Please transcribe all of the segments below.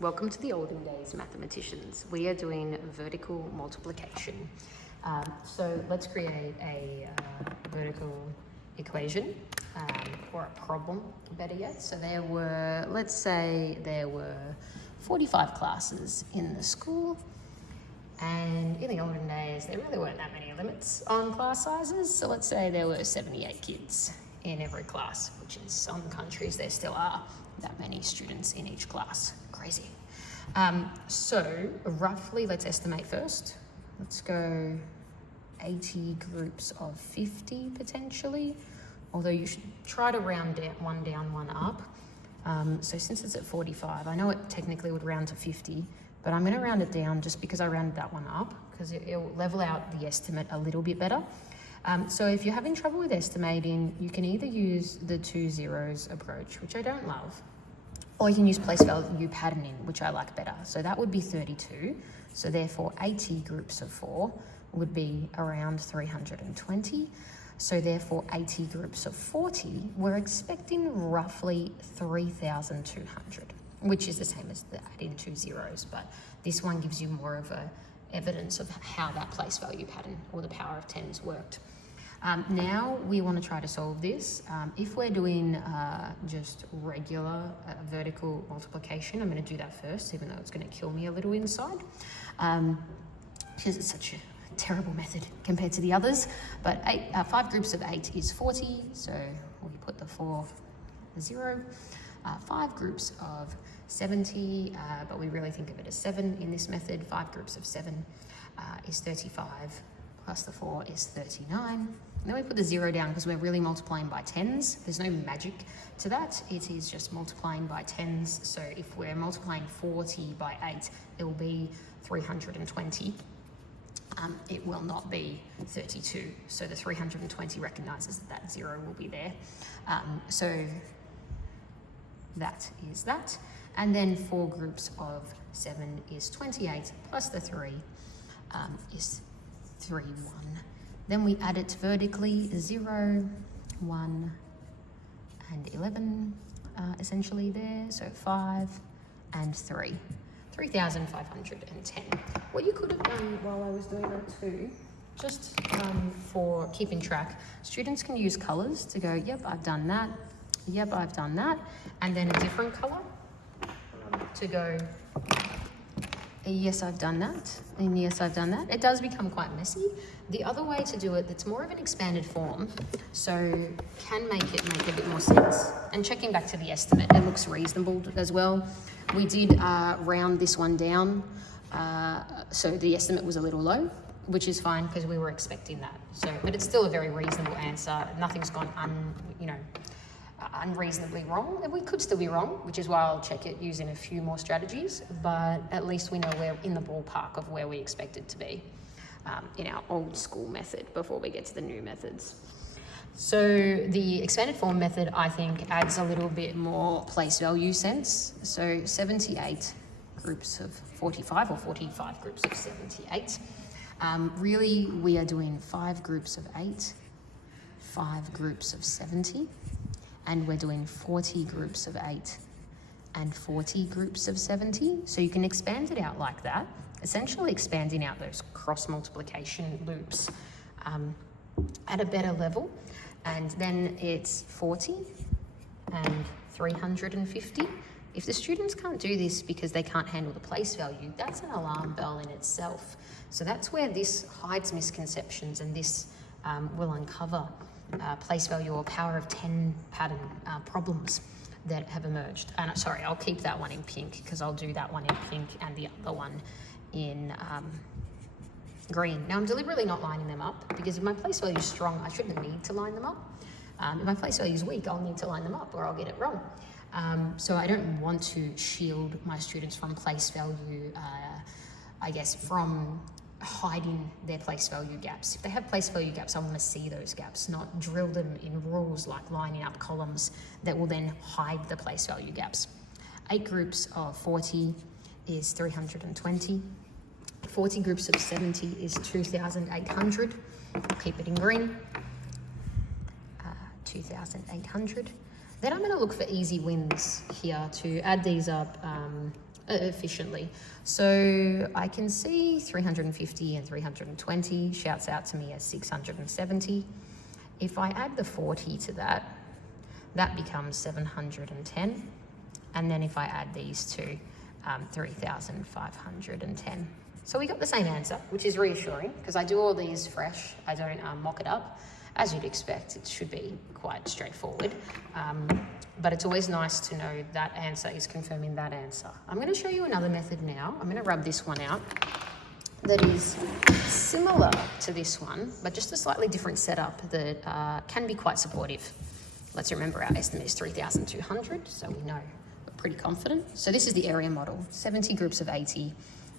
Welcome to the olden days, mathematicians. We are doing vertical multiplication. So let's create a vertical equation or a problem, better yet. So let's say there were 45 classes in the school, and in the olden days, there really weren't that many limits on class sizes. So let's say there were 78 kids in every class, which in some countries there still are that many students in each class. Crazy. So roughly, let's estimate first. Let's go 80 groups of 50 potentially, although you should try to round one down, one up. So since it's at 45, I know it technically would round to 50, but I'm going to round it down just because I rounded that one up, because it'll level out the estimate a little bit better. So if you're having trouble with estimating, you can either use the 2 zeros approach, which I don't love, or you can use place value patterning, which I like better. So that would be 32. So therefore 80 groups of 4 would be around 320. So therefore 80 groups of 40, we're expecting roughly 3,200, which is the same as the adding 2 zeros, but this one gives you more of a evidence of how that place value pattern or the power of tens worked. Now we want to try to solve this. If we're doing just regular vertical multiplication, I'm going to do that first, even though it's going to kill me a little inside, because it's such a terrible method compared to the others. But 5 groups of 8 is 40, so we put the 4, the 0. 5 groups of 70, but we really think of it as 7 in this method. 5 groups of 7 is 35, plus the 4 is 39. And then we put the 0 down because we're really multiplying by tens. There's no magic to that. It is just multiplying by tens. So if we're multiplying 40 by 8, it will be 320. It will not be 32. So the 320 recognizes that 0 will be there. So that is that. And then 4 groups of 7 is 28, plus the 3 is 3, 1. Then we add it vertically, 0, 1, and 11, essentially there. So 5 and 3, 3,510. What you could have done while I was doing that too, just for keeping track, students can use colors to go, yep, I've done that. Yep, I've done that. And then a different color to go, yes, I've done that. And yes, I've done that. It does become quite messy. The other way to do it that's more of an expanded form, so can make a bit more sense. And checking back to the estimate, it looks reasonable as well. We did round this one down, so the estimate was a little low, which is fine because we were expecting that. So, but it's still a very reasonable answer. Nothing's gone unreasonably wrong. We could still be wrong, which is why I'll check it using a few more strategies, but at least we know we're in the ballpark of where we expect it to be in our old school method before we get to the new methods. So the expanded form method, I think, adds a little bit more place value sense. So 78 groups of 45 or 45 groups of 78. Really, we are doing 5 groups of 8, 5 groups of 70, and we're doing 40 groups of 8 and 40 groups of 70. So you can expand it out like that, essentially expanding out those cross multiplication loops at a better level. And then it's 40 and 350. If the students can't do this because they can't handle the place value, that's an alarm bell in itself. So that's where this hides misconceptions, and this will uncover place value or power of 10 pattern problems that have emerged. And sorry, I'll keep that one in pink because I'll do that one in pink and the other one in green. Now I'm deliberately not lining them up because if my place value is strong, I shouldn't need to line them up. If my place value is weak, I'll need to line them up or I'll get it wrong. So I don't want to shield my students from place value, I guess, from hiding their place value gaps. If they have place value gaps, I want to see those gaps, not drill them in rules like lining up columns that will then hide the place value gaps. 8 groups of 40 is 320. 40 groups of 70 is 2,800. Keep it in green. 2,800. Then I'm going to look for easy wins here to add these up efficiently. So I can see 350 and 320 shouts out to me as 670. If I add the 40 to that, that becomes 710. And then if I add these two, 3,510. So we got the same answer, which is reassuring because I do all these fresh. I don't mock it up. As you'd expect, it should be quite straightforward. But it's always nice to know that answer is confirming that answer. I'm going to show you another method now. I'm going to rub this one out that is similar to this one, but just a slightly different setup that can be quite supportive. Let's remember our estimate is 3,200, so we know we're pretty confident. So this is the area model, 70 groups of 80,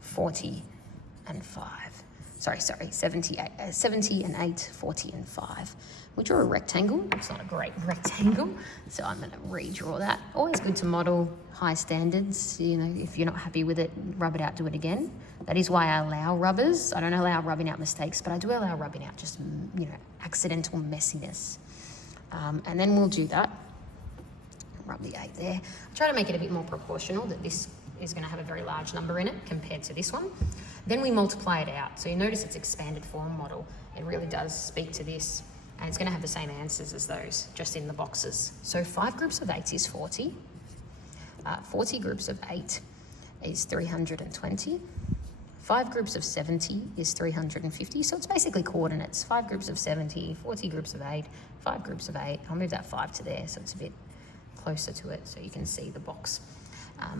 40 and 5. Sorry, 70 and 8, 40 and 5. We draw a rectangle. It's not a great rectangle, so I'm going to redraw that. Always good to model high standards. You know, if you're not happy with it, rub it out, do it again. That is why I allow rubbers. I don't allow rubbing out mistakes, but I do allow rubbing out just, accidental messiness. And then we'll do that. Rub the 8 there. Try to make it a bit more proportional, that this is going to have a very large number in it compared to this one. Then we multiply it out. So you notice it's expanded form model. It really does speak to this, and it's going to have the same answers as those, just in the boxes. So 5 groups of 8 is 40. 40 groups of 8 is 320. 5 groups of 70 is 350. So it's basically coordinates. 5 groups of 70, 40 groups of 8, 5 groups of 8. I'll move that 5 to there so it's a bit closer to it so you can see the box.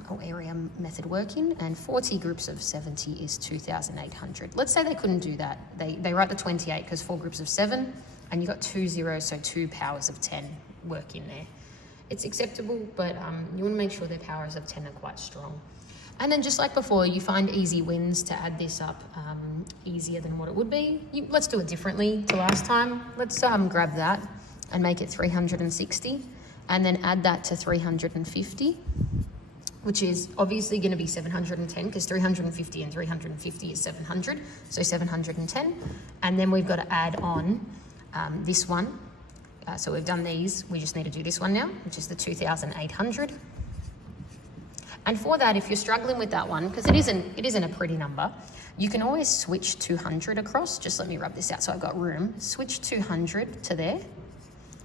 Or area method working, and 40 groups of 70 is 2,800. Let's say they couldn't do that. They write the 28 because 4 groups of 7, and you got 2 zeros, so 2 powers of 10 work in there. It's acceptable, but you want to make sure their powers of 10 are quite strong. And then just like before, you find easy wins to add this up easier than what it would be. Let's do it differently to last time. Let's grab that and make it 360, and then add that to 350. Which is obviously going to be 710 because 350 and 350 is 700, so 710. And then we've got to add on this one. So we've done these, we just need to do this one now, which is the 2,800. And for that, if you're struggling with that one, because it isn't a pretty number, you can always switch 200 across. Just let me rub this out so I've got room. Switch 200 to there.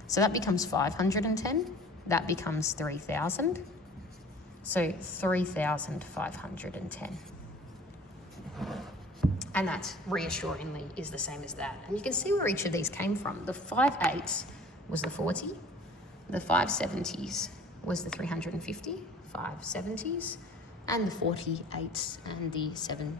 So that becomes 510. That becomes 3,000. So 3,510. And that reassuringly is the same as that. And you can see where each of these came from. The 5 8s was the 40. The 5 70s was the 350, 5 70s, and the 48s and the 7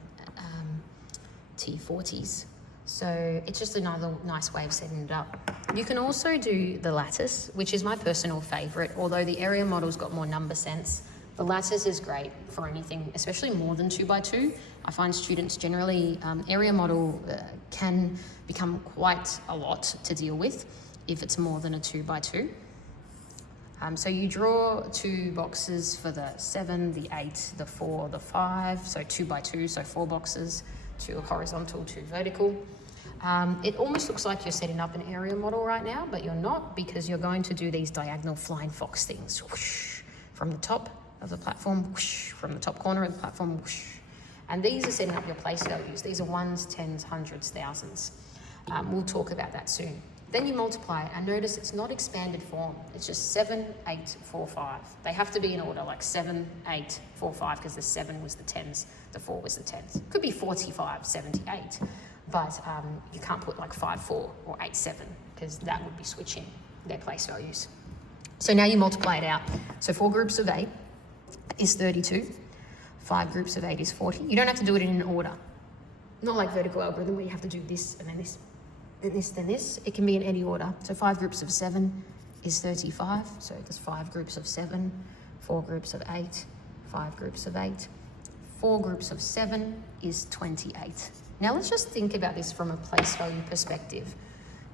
T40s. So it's just another nice way of setting it up. You can also do the lattice, which is my personal favorite, although the area model's got more number sense. The lattice is great for anything, especially more than 2 by 2. I find students generally, area model can become quite a lot to deal with if it's more than a 2 by 2. So you draw 2 boxes for the 7, the 8, the 4, the 5, so 2 by 2, so 4 boxes, 2 horizontal, 2 vertical. It almost looks like you're setting up an area model right now, but you're not, because you're going to do these diagonal flying fox things. Whoosh, from the top of the platform, whoosh, from the top corner of the platform, whoosh. And these are setting up your place values. These are 1s, 10s, 100s, 1000s. We'll talk about that soon. Then you multiply it, and notice it's not expanded form. It's just 7, 8, 4, 5. They have to be in order, like 7, 8, 4, 5, because the 7 was the 10s, the 4 was the 10s. It could be 45, 78, but you can't put like 5, 4 or 8, 7, because that would be switching their place values. So now you multiply it out. So 4 groups of 8 is 32. 5 groups of 8 is 40. You don't have to do it in an order. Not like vertical algorithm where you have to do this and then this, then this, then this. It can be in any order. So 5 groups of 7 is 35. So there's 5 groups of 7, 4 groups of 8, 5 groups of 8. 4 groups of 7 is 28. Now let's just think about this from a place value perspective.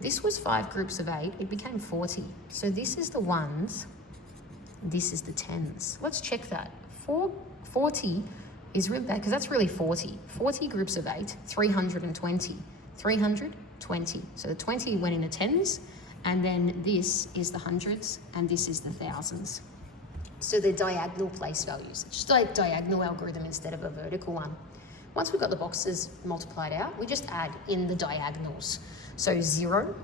This was 5 groups of 8, it became 40. So this is the 1s, this is the 10s. Let's check that. 40 is really bad, because that's really 40. 40 groups of 8, 320. 320. So the 20 went into 10s, and then this is the hundreds, and this is the thousands. So they're diagonal place values, just a diagonal algorithm instead of a vertical one. Once we've got the boxes multiplied out, we just add in the diagonals. So 0,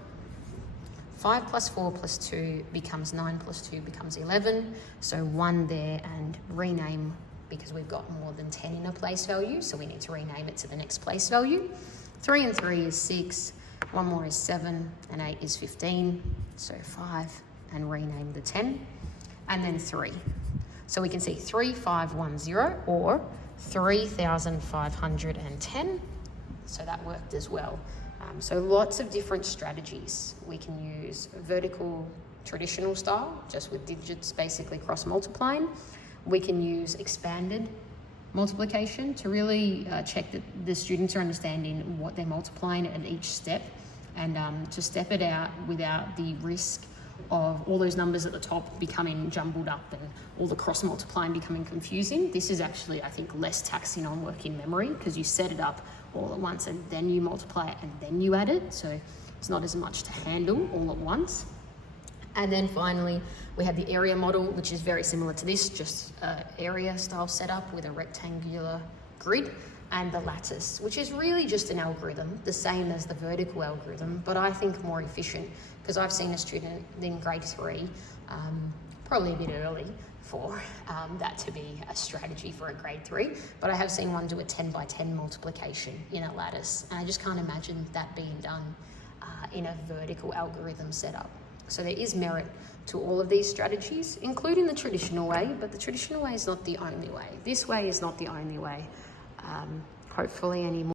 5 plus 4 plus 2 becomes 9 plus 2 becomes 11. So 1 there, and rename, because we've got more than 10 in a place value, so we need to rename it to the next place value. 3 and 3 is 6, 1 more is 7, and 8 is 15. So 5, and rename the 10. And then 3. So we can see 3510 or 3,510. So that worked as well. So lots of different strategies. We can use vertical traditional style, just with digits basically cross multiplying. We can use expanded multiplication to really check that the students are understanding what they're multiplying at each step, and to step it out without the risk of all those numbers at the top becoming jumbled up and all the cross multiplying becoming confusing. This is actually, I think, less taxing on working memory, because you set it up all at once and then you multiply it and then you add it. So it's not as much to handle all at once. And then finally, we have the area model, which is very similar to this, just area style setup with a rectangular grid, and the lattice, which is really just an algorithm, the same as the vertical algorithm, but I think more efficient, because I've seen a student in grade 3, probably a bit early for that to be a strategy for a grade 3, but I have seen one do a 10 by 10 multiplication in a lattice, and I just can't imagine that being done in a vertical algorithm setup. So there is merit to all of these strategies, including the traditional way, but the traditional way is not the only way. This way is not the only way. Hopefully any more